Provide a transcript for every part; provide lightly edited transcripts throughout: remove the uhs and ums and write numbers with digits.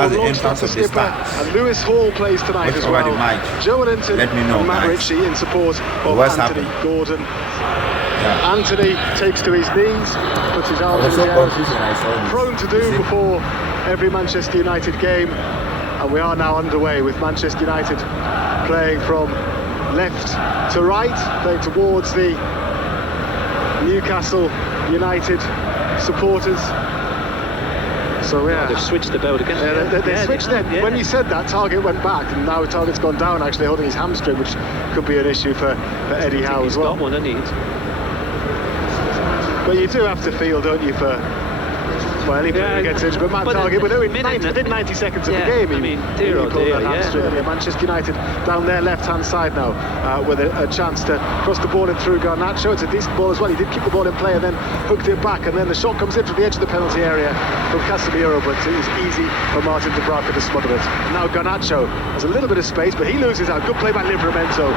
As the entrance of the stars. And Lewis Hall plays tonight as well. Joe Linton Let me know, and Matt guys. Ritchie in support of What's Anthony happening? Gordon. Yeah. Anthony takes to his knees, puts his I arms was in so the air, confused when I saw this. prone to You do see? before every Manchester United game. And we are now underway with Manchester United playing from left to right, playing towards the Newcastle United supporters. So yeah, they've switched about again. They switched then. Yeah. When you said that, Target went back, and now Target's gone down, actually holding his hamstring, which could be an issue for Eddie Howe as well. He's got one, hasn't he? But you do have to feel, don't you, for any player gets injured. But Matt Target, within 90 seconds of the game, dear oh dear, Manchester United down their left-hand side now, with a chance to cross the ball in through Garnacho. It's a decent ball as well. He did keep the ball in play and then hooked it back, and then the shot comes in from the edge of the penalty area from Casemiro, but it was easy for Martin Dubravka to smother it. Now Garnacho has a little bit of space, but he loses out. Good play by Livramento.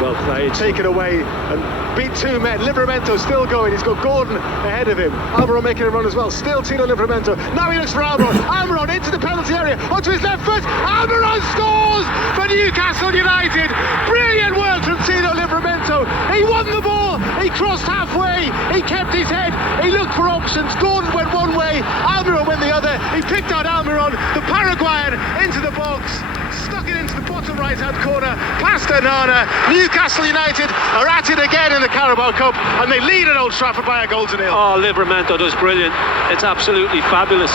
Well played. Taken away and beat two men. Livramento still going. He's got Gordon ahead of him. Almiron making a run as well. Still Tino Livramento. Now he looks for Almiron. Almiron into the penalty area. Onto his left foot. Almiron scores for Newcastle United. Brilliant work from Tino Livramento. He won the ball. He crossed halfway. He kept his head. He looked for options. Gordon went one way. Almiron went the other. He picked out Almiron, the Paraguayan, into the box. Stuck it into the bottom right-hand corner, past Onana. Newcastle United are at it again in the Carabao Cup, and they lead at Old Trafford by a goal to nil. Oh, Livramento does brilliant. It's absolutely fabulous.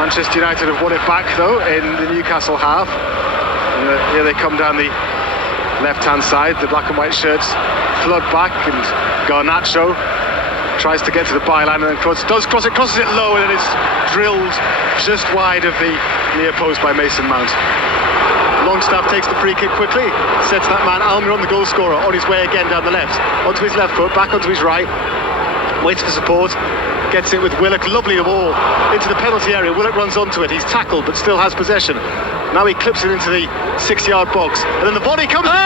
Manchester United have won it back, though, in the Newcastle half. And here they come down the left-hand side. The black and white shirts flood back, and Garnacho tries to get to the byline and then crosses it low, and then it's drilled just wide of the near post by Mason Mount. Longstaff takes the free kick quickly, sets that man Almiron, the goal scorer, on his way again down the left, onto his left foot, back onto his right, waits for support, gets it with Willock, lovely ball into the penalty area. Willock runs onto it, he's tackled but still has possession. Now he clips it into the 6-yard box, and then the body comes. Lewis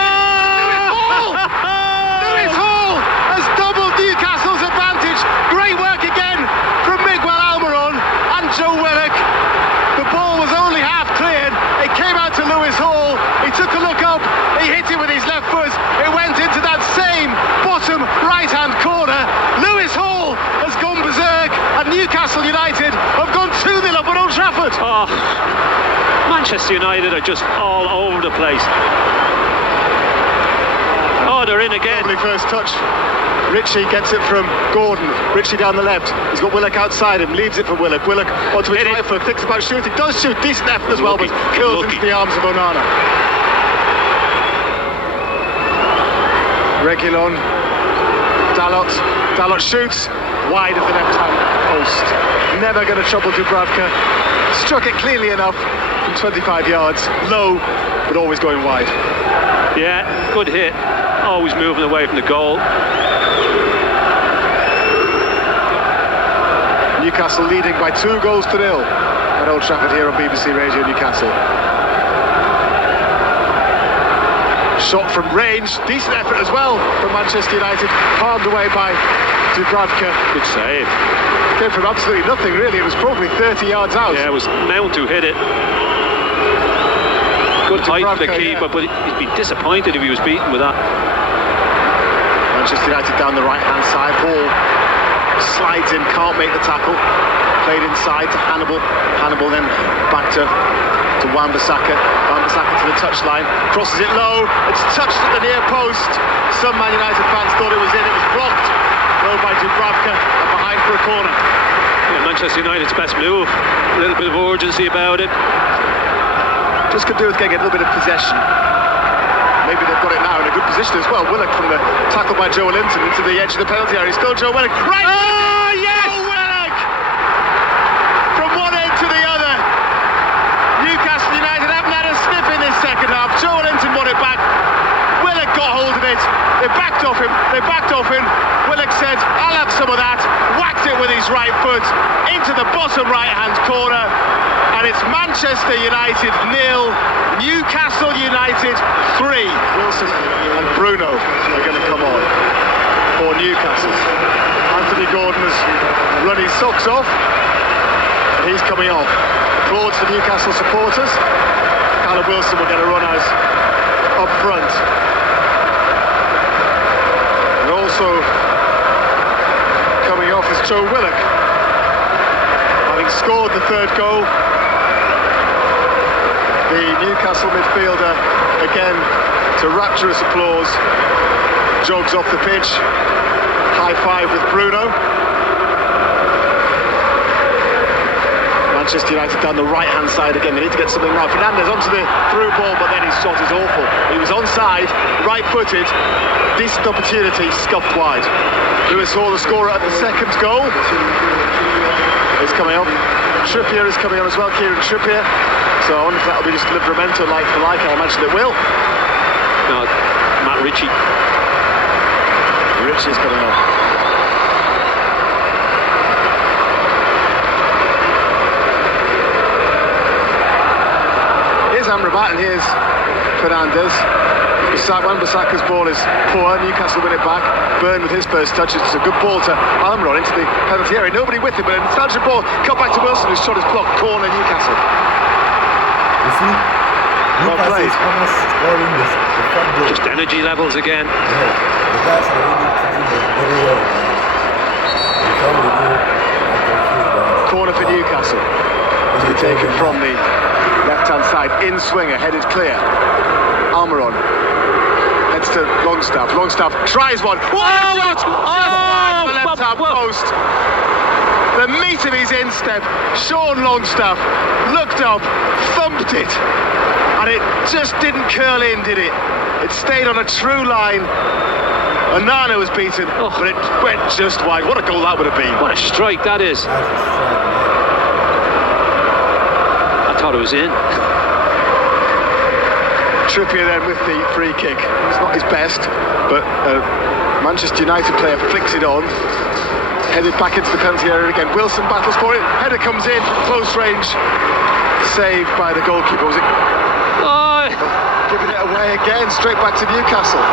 Hall has doubled Newcastle's advantage. Great work again from Miguel Almiron and Joe Willock. The ball was only half cleared. It came out to Lewis Hall. He took a look up. He hit it with his left foot. It went into that same bottom right-hand corner. Lewis Hall has gone berserk, and Newcastle United have gone 2-0 up at Old Trafford. Oh, Manchester United are just all over the place. Oh, they're in again. Lovely first touch. Ritchie gets it from Gordon. Ritchie down the left. He's got Willock outside him. Leaves it for Willock. Willock onto his right foot. Thinks about shooting. Does shoot. Decent effort as well, but kills into the arms of Onana. Reguilon. Dalot shoots wide of the left-hand post. Never going to trouble Dubravka. Struck it cleanly enough from 25 yards. Low, but always going wide. Yeah, good hit. Always moving away from the goal. Newcastle leading by 2-0 at Old Trafford here on BBC Radio Newcastle. Shot from range, decent effort as well from Manchester United, palmed away by Dubravka. Good save. Came from absolutely nothing really, it was probably 30 yards out. Yeah, it was Mount who hit it. Good height for the keeper, but he'd be disappointed if he was beaten with that. Manchester United down the right-hand side, ball slides in, can't make the tackle. Played inside to Hannibal. Hannibal then back to Wan-Bissaka. Wan-Bissaka to the touchline, crosses it low. It's touched at the near post. Some Man United fans thought it was in. It was blocked. Low by Dubravka and behind for a corner. Yeah, Manchester United's best move. A little bit of urgency about it. Just could do with getting a little bit of possession. Maybe they've got it now in a good position as well. Willock from the tackle by Joe Linton into the edge of the penalty area. Still Joe Willock. Right! Oh, yes! Joe Willock! From one end to the other. Newcastle United haven't had a sniff in this second half. Joe Linton won it back. Willock got hold of it. They backed off him. Willock said, I'll have some of that. Whacked it with his right foot into the bottom right-hand corner. And it's Manchester United 0, Newcastle United 3. Wilson and Bruno are going to come on for Newcastle. Anthony Gordon has run his socks off. he's coming off. Applause for Newcastle supporters. Callum Wilson will get a run out up front. And also coming off is Joe Willock, having scored the third goal. The Newcastle midfielder, again, to rapturous applause, jogs off the pitch. High five with Bruno. Manchester United down the right-hand side again. They need to get something right. Fernandes onto the through ball, but then his shot is awful. He was onside, right-footed, decent opportunity, scuffed wide. Lewis Hall, the scorer at the second goal, is coming on. Trippier is coming on as well, Kieran Trippier. So I wonder if that'll be just Livramento like for like. I imagine it will. No, Matt Ritchie. Ritchie's coming on. Here's Amrabat and here's Fernandes. Wan-Bissaka's ball is poor. Newcastle win it back. Byrne with his first touch. It's a good ball to Almiron into the penalty area. Nobody with him, but a nostalgic ball. Cut back to Wilson, whose shot is blocked. Corner, Newcastle. You see, Newcastle played. is almost scoring the front goal. Just energy levels again. Yeah, the guys are really treating it very well. Before we do, I can feel that. Corner for Newcastle. To be taken from the left-hand side. In swinger, headed clear. Almiron heads to Longstaff. Longstaff tries one. What a shot! Oh, the left-hand post. The meat of his instep. Sean Longstaff looked up, thumped it, and it just didn't curl in, did it? It stayed on a true line. Onana was beaten, but it went just wide. What a goal that would have been. What a strike that is. I thought it was in. Trippier then with the free kick. It's not his best, but Manchester United player flicks it on. Headed back into the penalty area again. Wilson battles for it. Header comes in, close range. Saved by the goalkeeper. Was it? Oh. Giving it away again, straight back to Newcastle.